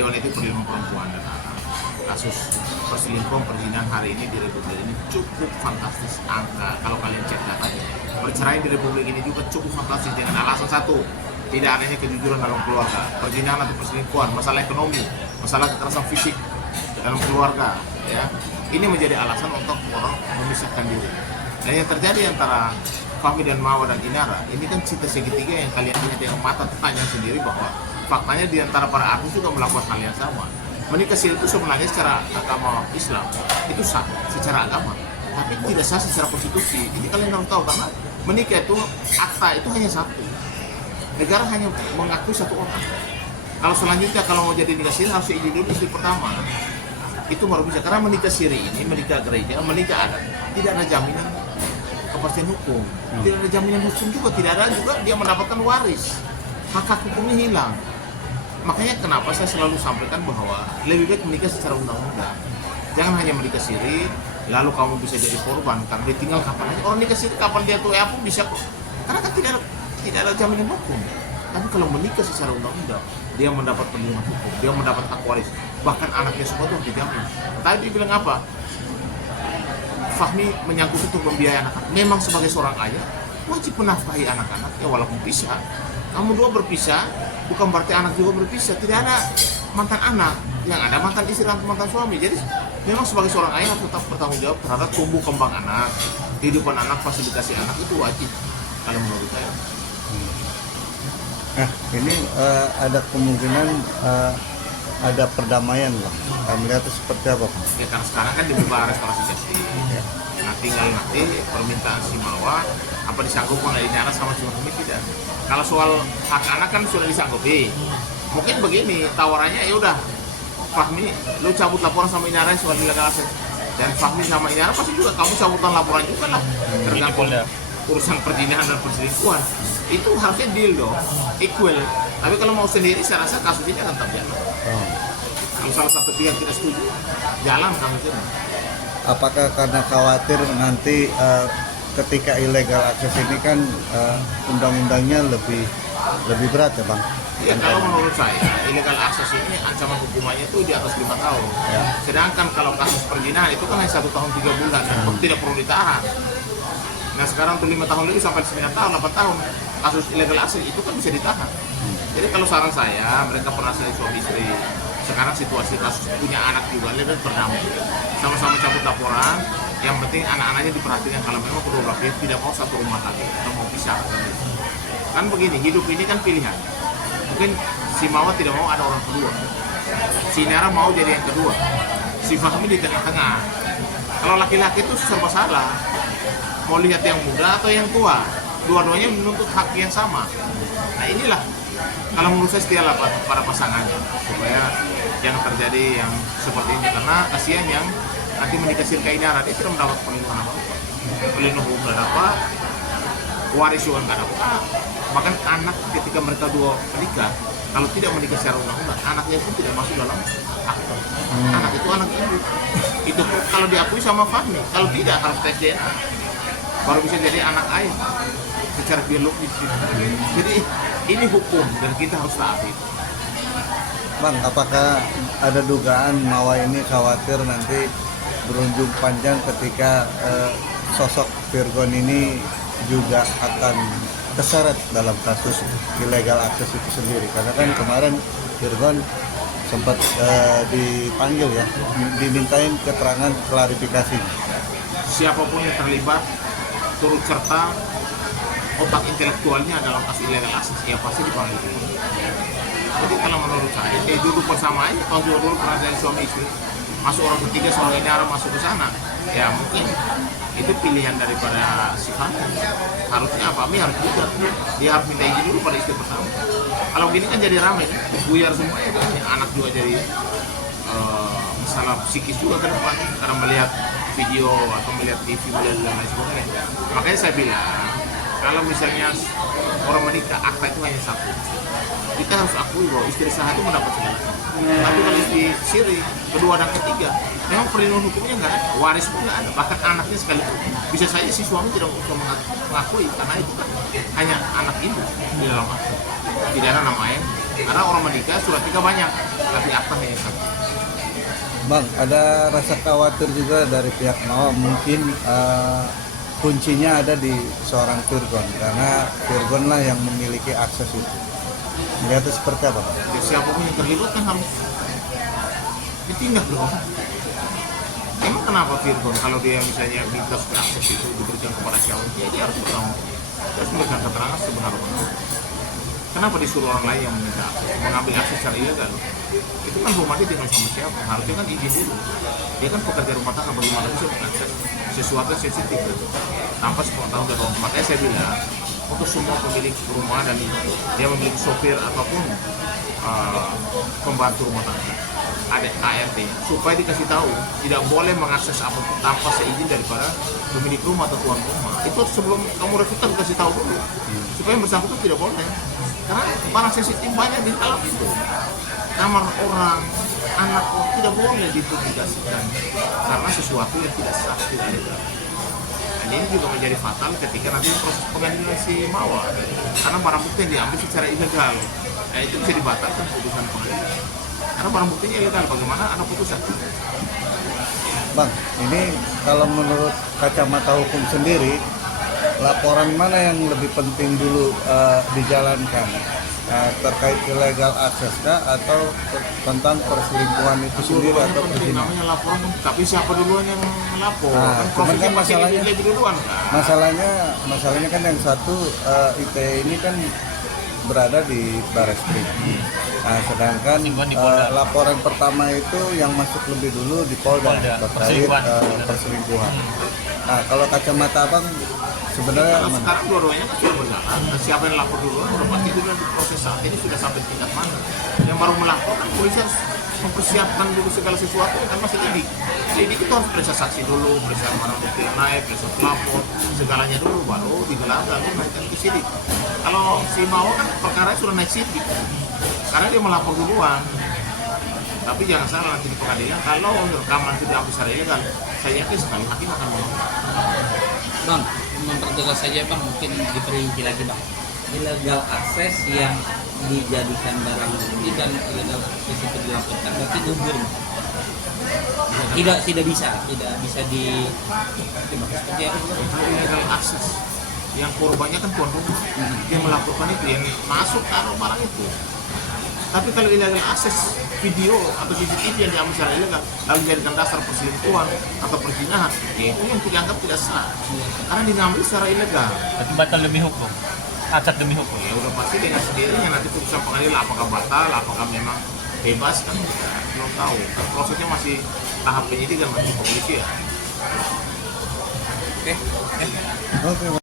Dewan Etik Perlindungan Perempuan dan Anak. Kasus perselingkuhan perzinahan hari ini di Republik ini cukup fantastis angka. Kalau kalian cek datanya, perceraian di Republik ini juga cukup fantastis dengan alasan satu, tidak adanya kejujuran dalam keluarga, perzinahan atau perselingkuhan, masalah ekonomi, masalah kekerasan fisik dalam keluarga, ya. Ini menjadi alasan untuk orang memisahkan diri. Dan yang terjadi antara Fahmi dan Mawa dan Inara, ini kan cinta segitiga yang kalian lihat dengan mata tanya sendiri bahwa faktanya di antara para artis juga melakukan hal yang sama. Menikah siri itu sebenarnya secara agama Islam itu sah secara agama, tapi tidak sah secara konstitusi. Ini kalian harus tahu karena menikah itu akta itu hanya satu. Negara hanya mengakui satu orang. Kalau selanjutnya kalau mau jadi nikah siri harus izin dulu istri pertama. Itu baru bisa, karena menikah siri ini, menikah gereja, menikah adat, tidak ada jaminan kepastian hukum, tidak ada jaminan hukum juga, tidak ada juga dia mendapatkan waris, hak hukumnya hilang. Makanya kenapa saya selalu sampaikan bahwa lebih baik menikah secara undang-undang. Jangan hanya menikah siri, lalu kamu bisa jadi korban karena ditinggal kapan aja. Orang nikah siri kapan dia tuh pun bisa kok, karena kan tidak ada jaminan hukum. Tapi kalau menikah secara undang-undang, dia mendapat perlindungan hukum, dia mendapat hak waris, bahkan anaknya semua tuh dijamin. Tadi dia bilang apa? Fahmi menyangkut untuk membiayai anak-anak. Memang sebagai seorang ayah wajib menafkahi anak-anak ya walaupun pisah. Kamu dua berpisah, bukan berarti anak juga berpisah. Tidak ada mantan anak, yang ada mantan istri dan mantan suami. Jadi memang sebagai seorang ayah harus tetap bertanggung jawab terhadap tumbuh kembang anak, kehidupan anak, fasilitasi anak itu wajib kalau menurut saya. Nah, ini ada kemungkinan ada perdamaian lah. Kami lihat itu seperti apa, Pak? Ya karena sekarang kan dibuka restorasi justice. Nah tinggal nanti permintaan si Mawa apa disanggup oleh Inara sama si Fahmi tidak. Kalau soal hak anak kan sudah disanggupi. Mungkin begini tawarannya, ya udah Fahmi, lu cabut laporan sama Inara soal illegal access. Dan Fahmi sama Inara pasti juga kamu cabutan laporan juga lah. Tergantung urusan perzinahan dan perselingkuhan. Itu harusnya deal dong, equal. Tapi kalau mau sendiri, saya rasa kasus ini akan tetap jalan. Kalau salah satu pihak tidak setuju, jalan kasusnya. Apakah karena khawatir nanti ketika illegal access ini kan undang-undangnya lebih berat ya, Bang? Ya, kalau menurut saya, illegal access ini ancaman hukumannya itu di atas 5 tahun. Ya. Sedangkan kalau kasus perzinahan itu kan hanya 1 tahun 3 bulan, tidak perlu ditahan. Nah sekarang untuk 5 tahun lebih sampai 9 tahun, 8 tahun, kasus illegal access itu kan bisa ditahan. Jadi kalau saran saya, mereka pernah jadi suami istri, sekarang situasi kasus punya anak juga, lebih berdamai. Sama-sama cabut laporan, yang penting anak-anaknya diperhatikan kalau memang kedua belah pihak tidak mau satu rumah lagi, atau mau pisah. Kan begini, hidup ini kan pilihan. Mungkin si Mawa tidak mau ada orang kedua, si Nara mau jadi yang kedua, si Fahmi di tengah-tengah. Kalau laki-laki itu serba salah, mau lihat yang muda atau yang tua, dua-duanya menuntut hak yang sama. Nah inilah, kalau menurut saya setialah para pasangannya, supaya jangan terjadi yang seperti ini. Karena kasihan yang nanti menikah siri ke Inara, dia tidak mendapat perlindungan apa-apa. Perlindungan hukum tidak dapat, waris juga nggak dapat. Bahkan anak ketika mereka dua menikah, kalau tidak menikah secara undang-undang, anaknya pun tidak masuk dalam akte. Anak itu anak ibu. Itu pun kalau diakui sama Fahmi, kalau tidak harus tes DNA, baru bisa jadi anak ayah secara biologis. Jadi ini hukum dan kita harus taati. Bang, apakah ada dugaan Mawa ini khawatir nanti berujung panjang ketika sosok Virgon ini juga akan terseret dalam kasus illegal access itu sendiri? Karena kan kemarin Virgon sempat dipanggil ya, dimintain keterangan klarifikasi. Siapapun yang terlibat turut serta otak intelektualnya dalam kasus illegal access, ya pasti dipanggil. Jadi kalau menurut saya, duduk bersama aja, tahun dulu pernah jadi suami istri, masuk orang ketiga soal Inara masuk ke sana, ya mungkin itu pilihan daripada si Fahmi. Harusnya Fahmi harus juga, dia harus minta izin dulu pada istri pertama. Kalau gini kan jadi ramai, buyar semuanya, anak juga jadi masalah psikis juga ke depan, karena melihat video atau melihat TV dan lain sebagainya. Makanya saya bilang, kalau misalnya orang menikah, akta itu hanya satu. Kita harus akui bahwa istri sah itu mendapat segala. Tapi kalau istri siri, kedua dan ketiga, memang perlindungan hukumnya nggak ada, waris pun nggak ada, bahkan anaknya sekalipun. Bisa saja si suami tidak bisa mengakui, karena itu kan hanya anak ibu di dalam akta. Tidak ada nama ayah. Karena orang menikah surat nikah banyak, tapi akta hanya satu. Bang, ada rasa khawatir juga dari pihak Mawar, mungkin kuncinya ada di seorang Virgon, karena Virgon lah yang memiliki akses itu. Melihatnya seperti apa, Bang? Jadi siapapun yang terlibat kan harus ditindak dong. Emang kenapa Virgon kalau dia misalnya minta supaya akses itu diberikan kepada siapa, dia harus bertanggung jawab. Dia harus memberikan keterangan sebenar-benarnya. Kenapa disuruh orang lain yang meminta akses, mengambil akses secara ilegal? Itu kan rumah dia tinggal sama siapa? Harusnya kan izin dulu. Dia kan pekerja rumah tangga, bagaimana bisa mengakses sesuatu yang sensitif tanpa sepengetahuan dari orang. Makanya saya bilang untuk semua pemilik rumah dan dia memiliki sopir ataupun pembantu rumah tangga, ada ART, supaya dikasih tahu tidak boleh mengakses apapun tanpa seizin daripada pemilik rumah atau tuan rumah. Itu sebelum kamu rekrutkan dikasih tahu dulu supaya yang bersangkutan tidak boleh, karena barang sensitif banyak di dalam itu, kamar orang, anak orang tidak boleh dipublikasikan karena sesuatu yang tidak sah, tidak legal. Dan ini juga menjadi fatal ketika nanti proses pengadilan si Mawar, karena barang bukti yang diambil secara ilegal, itu bisa dibatalkan putusan pengadilan. Karena barang buktinya ilegal, bagaimana ada putusan? Bang, ini kalau menurut kacamata hukum sendiri, laporan mana yang lebih penting dulu dijalankan? Terkait ilegal akses kah, atau tentang perselingkuhan itu sendiri atau penting perzinahan? namanya laporan, tapi siapa duluan yang melapor? Nah, Kan cuman prosesnya kan masih masalahnya- lebih duluan kan? Masalahnya kan yang satu ITE ini kan berada di Barreskrim. Nah, sedangkan laporan pertama itu yang masuk lebih dulu di Polda terkait perselingkuhan. Nah, kalau kacamata Abang sebenarnya Kalau mana? sekarang dua-duanya kan sudah berjalan. Dan siapa yang lapor duluan udah pasti duluan proses saat ini sudah sampai tingkat mana. Yang baru melapor kan polisi harus mempersiapkan dulu segala sesuatu, kan masih lidik. Lidik itu harus periksa saksi dulu, periksa barang bukti yang naik, periksa pelapor, segalanya dulu baru digelar lalu naikkan ke sidik. Kalau si Mawar kan perkara sudah naik sidik, karena dia melapor duluan. Tapi jangan salah nanti di pengadilan, kalau rekaman itu diambil secara ilegal, saya yakin sekali hakim akan menolak. Bang, mempertegas saja Bang, mungkin diperinci lagi Bang. Ilegal akses yang dijadikan barang bukti dan ilegal akses itu dilaporkan berarti gugur. Tidak bisa di seperti apa? Kalau illegal akses, yang korbannya kan tuan rumah, dia melaporkan itu yang masuk taruh barang itu. Tapi kalau illegal akses video atau CCTV yang diambil secara ilegal lalu dijadikan dasar perselingkuhan atau perzinahan, ya itu yang dianggap tidak sah karena diambil secara ilegal. Berarti batal demi hukum, acak demi hukum. Ya udah pasti dengan sendirinya nanti putusan pengadilan apakah batal, apakah memang bebas kan kita belum tahu. Kan prosesnya masih tahap penyidikan, masih kepolisian. Oke. Oke, Bang.